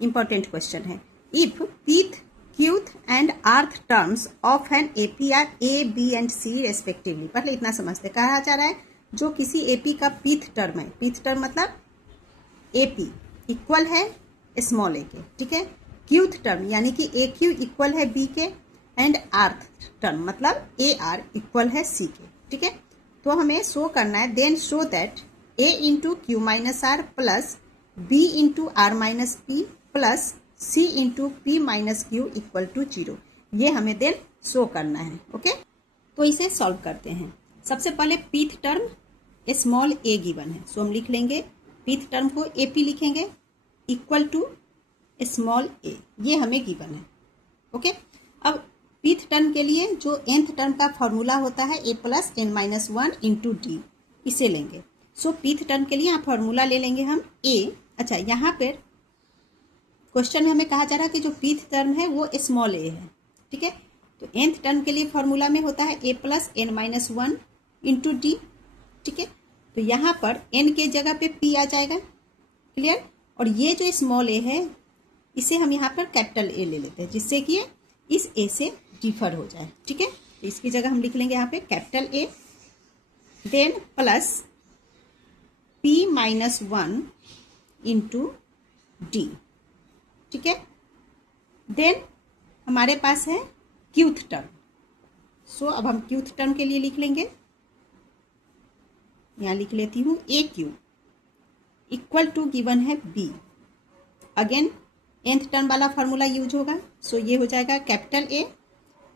Important question है। If pth, qth and rth terms of an AP are A, B and C respectively. पहले इतना समझते, कहा जा रहा है जो किसी एपी का pth टर्म है, pth टर्म मतलब एपी इक्वल है स्मॉल ए के, ठीक है। qth टर्म यानी कि ए क्यू इक्वल है बी के, एंड rth टर्म मतलब ए आर इक्वल है सी के, ठीक है। तो हमें शो करना है, then show that a into Q minus R plus b into R minus P plus c into P minus Q equal to 0। ये हमें देन शो करना है, ओके। तो इसे सॉल्व करते हैं। सबसे पहले pth term small a given है, सो हम लिख लेंगे pth टर्म को ap लिखेंगे इक्वल टू स्मॉल a, ये हमें गिवन है, ओके। अब pth टर्म के लिए जो nth टर्म का फॉर्मूला होता है a plus n minus 1 into D, इसे लेंगे। सो pth टर्म के लिए यहाँ फॉर्मूला ले लेंगे हम a। अच्छा, यहाँ पर क्वेश्चन में हमें कहा जा रहा है कि जो pth टर्म है वो स्मॉल a है, ठीक है। तो nth टर्म के लिए फॉर्मूला में होता है a plus n minus 1 into D, ठीक है। तो यहाँ पर n के जगह पे p आ जाएगा, क्लियर। और ये जो स्मॉल a है इसे हम यहाँ पर कैपिटल A ले लेते हैं, जिससे कि इस a से डिफर हो जाए, ठीक है। तो इसकी जगह हम लिख लेंगे यहाँ पे capital A, then plus p minus 1 into D, ठीक है। देन हमारे पास है क्यूथ टर्म, सो अब हम क्यूथ टर्म के लिए लिख लेंगे, यहाँ लिख लेती हूँ ए क्यू इक्वल टू गिवन है बी। अगेन nth टर्म वाला फॉर्मूला यूज होगा, सो ये हो जाएगा कैपिटल ए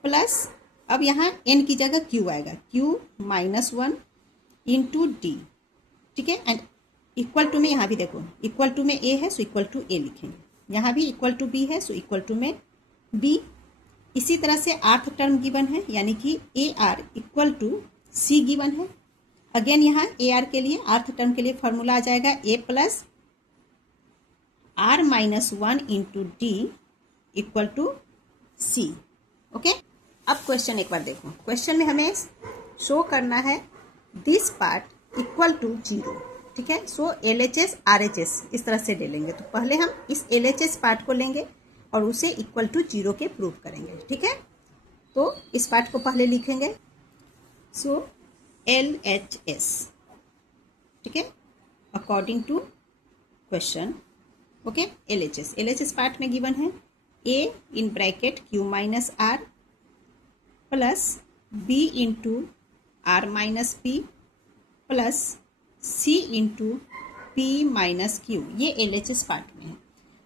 प्लस, अब यहाँ n की जगह q आएगा, q माइनस 1 इंटू डी, ठीक है। एंड इक्वल टू में यहाँ भी देखो इक्वल टू में a है, सो इक्वल टू a लिखेंगे, यहाँ भी इक्वल टू b है, सो इक्वल टू में b। इसी तरह से आर्थ टर्म गिवन है, यानी कि A R equal to C given है। अगेन यहाँ ए आर के लिए आर्थ टर्म के लिए फॉर्मूला आ जाएगा a plus R minus 1 into D equal to C, okay. अब क्वेश्चन एक बार देखो, क्वेश्चन में हमें शो करना है दिस पार्ट इक्वल टू 0, ठीक है। सो LHS RHS इस तरह से ले लेंगे। तो पहले हम इस LHS पार्ट को लेंगे और उसे इक्वल टू 0 के प्रूव करेंगे, ठीक है। तो इस पार्ट को पहले लिखेंगे, सो LHS, ठीक है, according to question, okay. LHS part में गिवन है a in bracket q minus R plus b into R minus P plus c into P minus Q, ये LHS पार्ट में है।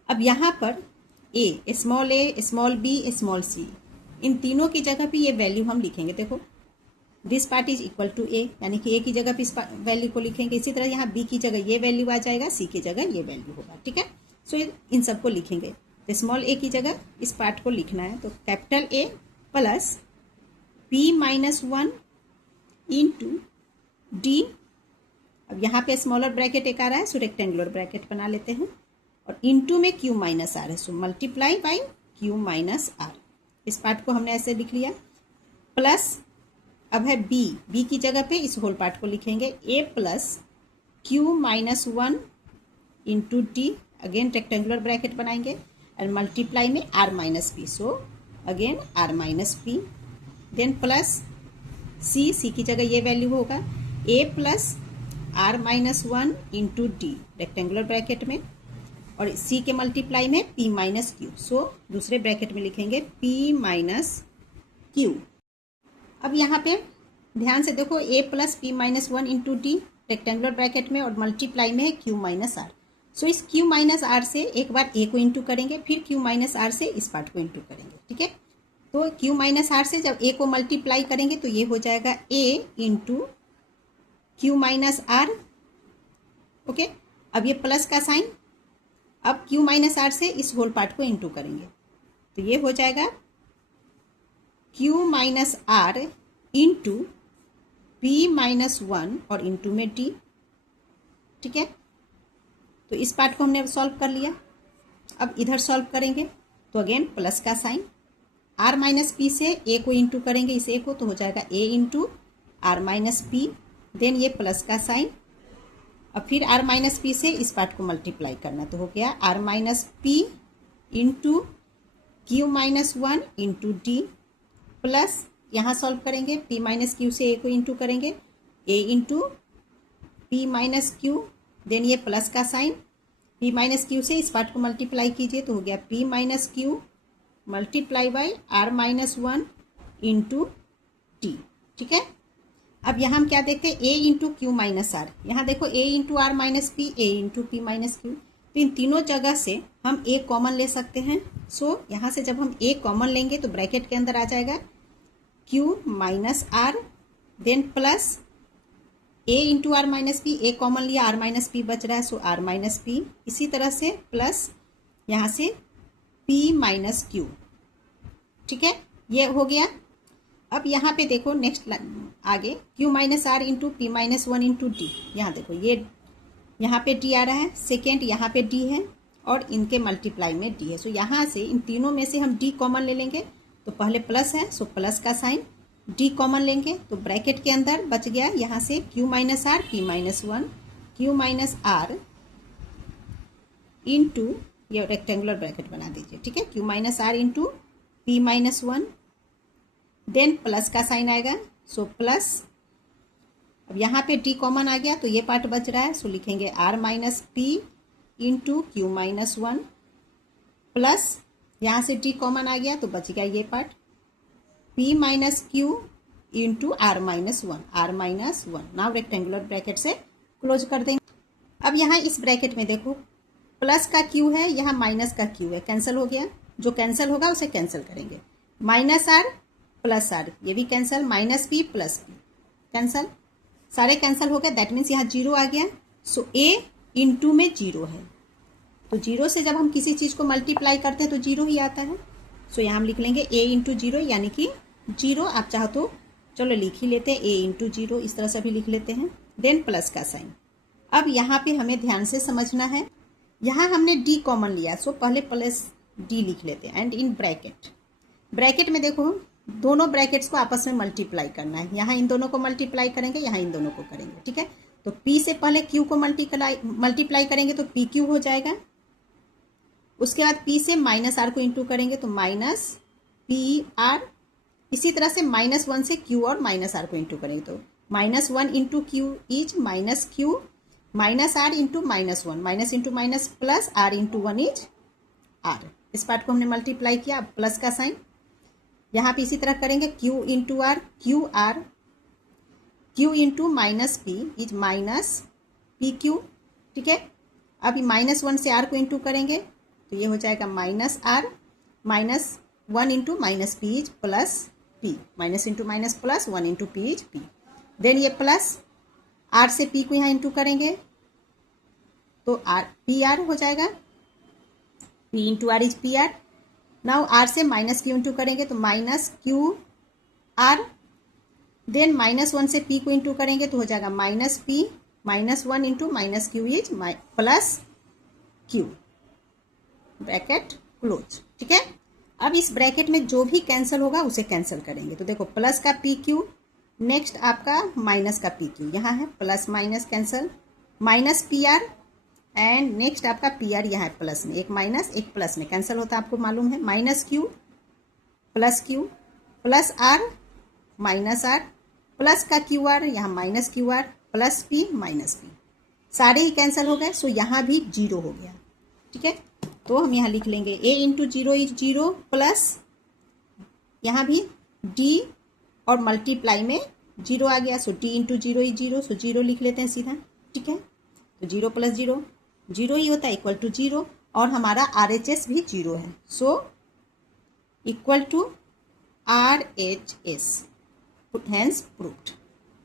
अब यहाँ पर a small b small c, इन तीनों की जगह पे ये वैल्यू हम लिखेंगे। देखो this part is equal to a, यानी कि a की जगह पे इस वैल्यू को लिखेंगे। इसी तरह यहाँ b की जगह ये वैल्यू आ जाएगा, c की जगह ये वैल्यू होगा, ठीक है। सो इन सबको लिखेंगे। तो स्मॉल a की जगह इस पार्ट को लिखना है, तो capital A plus p minus 1 into D. अब यहाँ पे स्मॉलर ब्रैकेट एक आ रहा है, सो रेक्टेंगुलर ब्रैकेट बना लेते हैं, और इंटू में q माइनस आर है, so multiply by q minus R. इस पार्ट को हमने ऐसे लिख लिया, प्लस अब है b की जगह पे इस होल पार्ट को लिखेंगे a plus q minus 1 into D, again rectangular bracket बनाएंगे, और मल्टीप्लाई में r minus P, so again r minus P, then plus c की जगह ये वैल्यू होगा a plus r minus 1 into D rectangular bracket में, और c के मल्टीप्लाई में p माइनस क्यू, सो दूसरे ब्रैकेट में लिखेंगे p माइनस क्यू। अब यहाँ पे ध्यान से देखो a plus P minus 1 into D rectangular bracket में, और मल्टीप्लाई में है q माइनस आर। सो इस q माइनस आर से एक बार a को इंटू करेंगे, फिर q माइनस आर से इस पार्ट को इंटू करेंगे, ठीक है। तो q माइनस आर से जब a को मल्टीप्लाई करेंगे तो ये हो जाएगा a into Q minus R, okay. अब ये प्लस का साइन, अब q माइनस आर से इस होल पार्ट को इंटू करेंगे, तो ये हो जाएगा q minus R into p minus 1 और इंटू में d, ठीक है। तो इस पार्ट को हमने सॉल्व कर लिया। अब इधर सॉल्व करेंगे तो अगेन प्लस का साइन, r माइनस पी से a को इंटू करेंगे इस a को, तो हो जाएगा a into R minus P, then ये प्लस का साइन, अब फिर r माइनस पी से इस पार्ट को मल्टीप्लाई करना, तो हो गया r minus P into Q minus one into D plus यहाँ सॉल्व करेंगे पी माइनस क्यू से ए को इंटू करेंगे A into P minus Q, then ये प्लस का साइन, पी माइनस क्यू से इस पार्ट को मल्टीप्लाई कीजिए तो हो गया P minus Q multiply by R minus one into T. ठीक है, अब यहाँ हम क्या देखते हैं, A into Q minus R. यहाँ देखो A into R minus P, A into P minus Q, तो इन तीनों जगह से हम ए कॉमन ले सकते हैं। सो यहाँ से जब हम ए कॉमन लेंगे तो ब्रैकेट के अंदर आ जाएगा Q minus R, then plus A into R minus P, A common लिया आर माइनस पी बच रहा है सो आर माइनस पी, इसी तरह से प्लस यहाँ से पी माइनस क्यू। ठीक है, ये हो गया। अब यहाँ पे देखो नेक्स्ट आगे Q minus R into P minus one into D. यहाँ देखो ये यहाँ पे डी आ रहा है, सेकेंड यहाँ पे डी है और इनके मल्टीप्लाई में डी है। सो यहाँ से इन तीनों में से हम डी कॉमन ले लेंगे तो पहले प्लस है सो प्लस का साइन, डी कॉमन लेंगे तो ब्रैकेट के अंदर बच गया यहाँ से Q minus R P minus one, Q minus R into, ये रेक्टेंगुलर ब्रैकेट बना दीजिए। ठीक है, Q minus R into P minus one, then plus का साइन आएगा सो प्लस, अब यहाँ पे डी कॉमन आ गया तो ये पार्ट बच रहा है सो लिखेंगे R minus P into Q minus one plus यहाँ से डी कॉमन आ गया तो बच गया ये part P minus Q into R minus one, R minus one. Now rectangular bracket से क्लोज कर देंगे। अब यहाँ इस ब्रैकेट में देखो प्लस का क्यू है, यहाँ माइनस का क्यू है, कैंसिल हो गया, जो कैंसिल होगा उसे कैंसिल करेंगे। माइनस आर प्लस आर ये भी cancel, minus P plus P cancel, सारे कैंसिल हो गए, दैट मीन्स यहाँ जीरो आ गया। सो ए इंटू में जीरो है तो जीरो से जब हम किसी चीज़ को मल्टीप्लाई करते हैं तो जीरो ही आता है। सो यहाँ हम लिख लेंगे ए इंटू जीरो यानी कि जीरो, आप चाहो तो चलो लिख ही लेते हैं ए इंटू जीरो, इस तरह से भी लिख लेते हैं, देन प्लस का साइन। अब यहाँ पे हमें ध्यान से समझना है, यहाँ हमने डी कॉमन लिया सो पहले प्लस डी लिख लेते हैं एंड इन ब्रैकेट, ब्रैकेट में देखो दोनों ब्रैकेट्स को आपस में मल्टीप्लाई करना है, यहाँ इन दोनों को मल्टीप्लाई करेंगे, यहाँ इन दोनों को करेंगे। ठीक है, तो P से पहले Q को मल्टीप्लाई करेंगे तो PQ हो जाएगा, उसके बाद P से माइनस आर को इंटू करेंगे तो माइनस पी आर, इसी तरह से माइनस वन से Q और माइनस आर को इंटू करेंगे तो minus one into Q is minus Q, minus R into minus one, minus into minus plus, R into one is R. इस पार्ट को हमने मल्टीप्लाई किया, प्लस का साइन, यहाँ पे इसी तरह करेंगे Q into R, Q R, Q into minus P is minus P Q. ठीक है, अभी माइनस वन से आर को इंटू करेंगे तो ये हो जाएगा minus R, minus one into minus P is plus P, minus into minus plus, one into P is P, then ये प्लस आर से पी को यहाँ इंटू करेंगे तो आर पी आर हो जाएगा, P into R is P R. Now R से minus Q into करेंगे तो minus Q R, then minus one से पी को इंटू करेंगे तो हो जाएगा minus P, minus one into minus Q is plus Q, bracket close. ठीक है, अब इस ब्रैकेट में जो भी कैंसिल होगा उसे कैंसिल करेंगे तो देखो प्लस का पी क्यू, नेक्स्ट आपका माइनस का पी क्यू, यहाँ है plus minus cancel, minus P R and next आपका पी आर यहाँ है प्लस में, एक माइनस एक प्लस में कैंसिल होता है आपको मालूम है, minus Q plus R minus R, plus का क्यू आर यहाँ minus Q R, plus P minus P, सारे ही कैंसिल हो गए सो यहाँ भी जीरो हो गया। ठीक है, तो हम यहाँ लिख लेंगे A into zero is zero, plus यहाँ भी डी और मल्टीप्लाई में जीरो आ गया so D into zero is zero, so zero लिख लेते हैं सीधा। ठीक है, तो जीरो प्लस जीरो जीरो ही होता है इक्वल टू जीरो, और हमारा RHS भी जीरो है so equal to RHS, hence proved.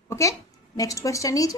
Okay, next question is